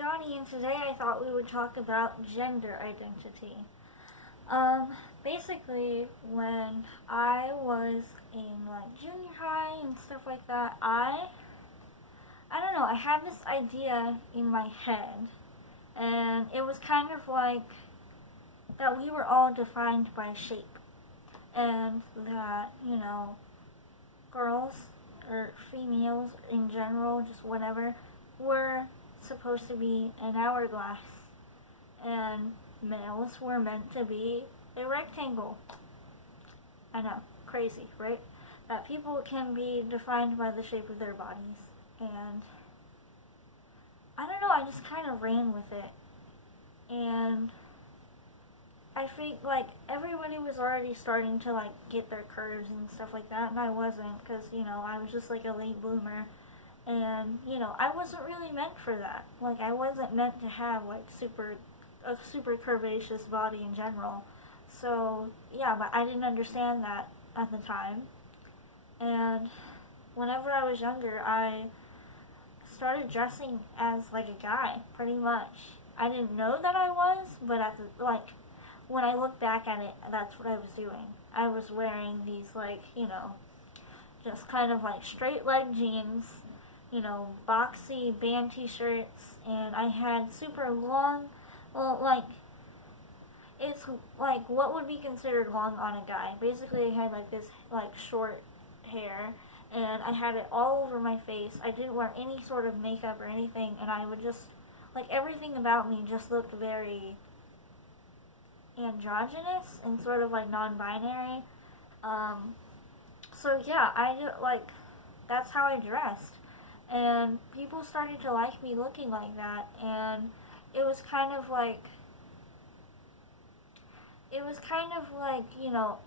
Johnny, and today I thought we would talk about gender identity. Basically, when I was in like junior high and stuff like that, I don't know, I had this idea in my head, and it was kind of like that we were all defined by shape, and that girls or females in general, just whatever, were supposed to be an hourglass, and males were meant to be a rectangle. I know, crazy, right? That people can be defined by the shape of their bodies. And I don't know, I just kind of ran with it. And I think like everybody was already starting to like get their curves and stuff like that, and I wasn't because I was just like a late bloomer, and I wasn't really meant for that. Like I wasn't meant to have like a super curvaceous body in general. So yeah, but I didn't understand that at the time, and whenever I was younger, I started dressing as like a guy, pretty much. I didn't know that I was, but when I look back at it, that's what I was doing. I was wearing these just kind of like straight leg jeans, boxy band t-shirts, and I had super long, well, like it's like what would be considered long on a guy. Basically, I had like this like short hair, and I had it all over my face. I didn't wear any sort of makeup or anything, and I would just like everything about me just looked very androgynous and sort of like non-binary. Um, so yeah, that's how I dressed, and people started to like me looking like that, and it was kind of like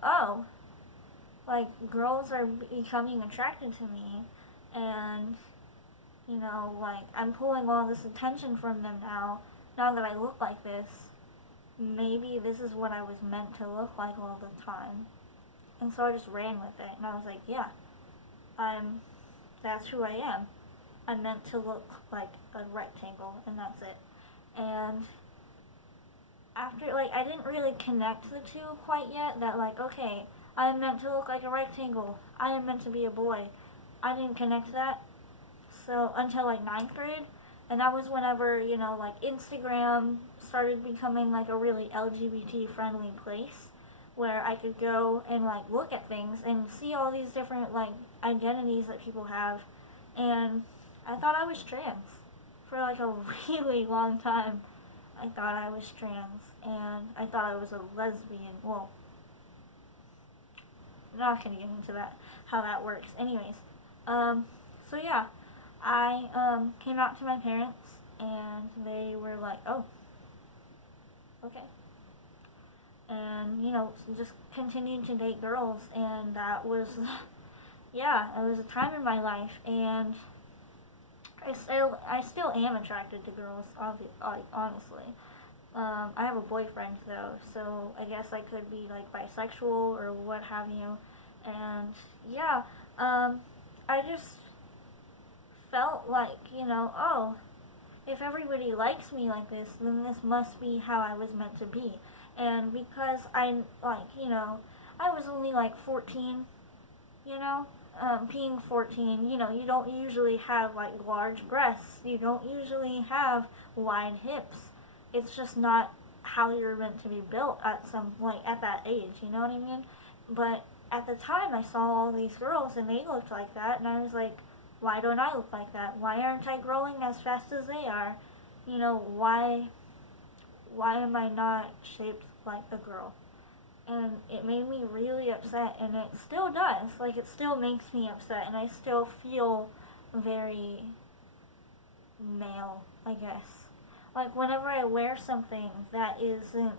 oh, like girls are becoming attracted to me, and like I'm pulling all this attention from them now. Now that I look like this, maybe this is what I was meant to look like all the time. And so I just ran with it, and I was like, yeah, I'm. That's who I am. I'm meant to look like a rectangle, and that's it. And after, like, I didn't really connect the two quite yet. That like, okay, I am meant to look like a rectangle. I am meant to be a boy. I didn't connect that. So until like ninth grade, and that was whenever like Instagram started becoming like a really LGBT friendly place where I could go and like look at things and see all these different like identities that people have, and I thought I was trans for like a really long time. I thought I was trans, and I thought I was a lesbian. Well, I'm not gonna get into that how that works. Anyways, so yeah, I came out to my parents, and they were like, "Oh, okay," and just continued to date girls, and that was, yeah, it was a time in my life, and I still am attracted to girls, honestly. I have a boyfriend though, so I guess I could be like bisexual or what have you, and yeah, I just felt like oh, if everybody likes me like this, then this must be how I was meant to be. And because I was only like 14, you know, being 14, you don't usually have like large breasts. You don't usually have wide hips. It's just not how you're meant to be built at at that age, you know what I mean? But at the time I saw all these girls and they looked like that, and I was like, why don't I look like that? Why aren't I growing as fast as they are? Why am I not shaped like a girl? And it made me really upset, and it still does. Like, it still makes me upset, and I still feel very male, I guess. Like, whenever I wear something that isn't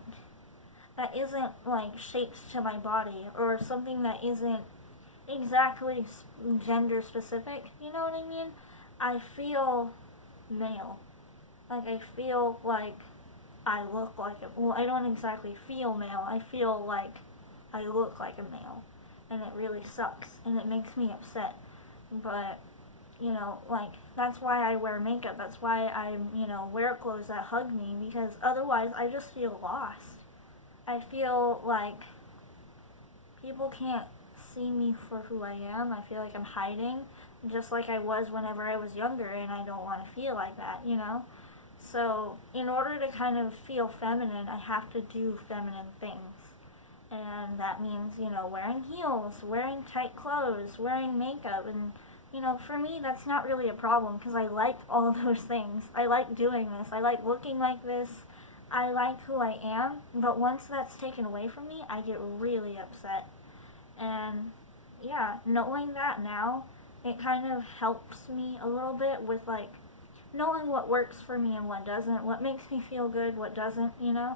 like shaped to my body, or something that isn't exactly gender specific, you know what I mean? I feel male. Like, I feel like I look like a, well, I don't exactly feel male. I feel like I look like a male. And it really sucks. And it makes me upset. But you know, like, that's why I wear makeup. That's why I, you know, wear clothes that hug me, because otherwise I just feel lost. I feel like people can't see me for who I am. I feel like I'm hiding, just like I was whenever I was younger, and I don't want to feel like that, you know? So, in order to kind of feel feminine, I have to do feminine things. And that means, you know, wearing heels, wearing tight clothes, wearing makeup, and, you know, for me, that's not really a problem because I like all those things. I like doing this. I like looking like this. I like who I am, but once that's taken away from me, I get really upset. And yeah, knowing that now, it kind of helps me a little bit with like knowing what works for me and what doesn't, what makes me feel good, what doesn't, you know?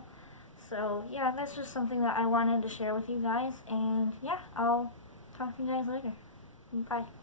So yeah, that's just something that I wanted to share with you guys, and yeah, I'll talk to you guys later. Bye.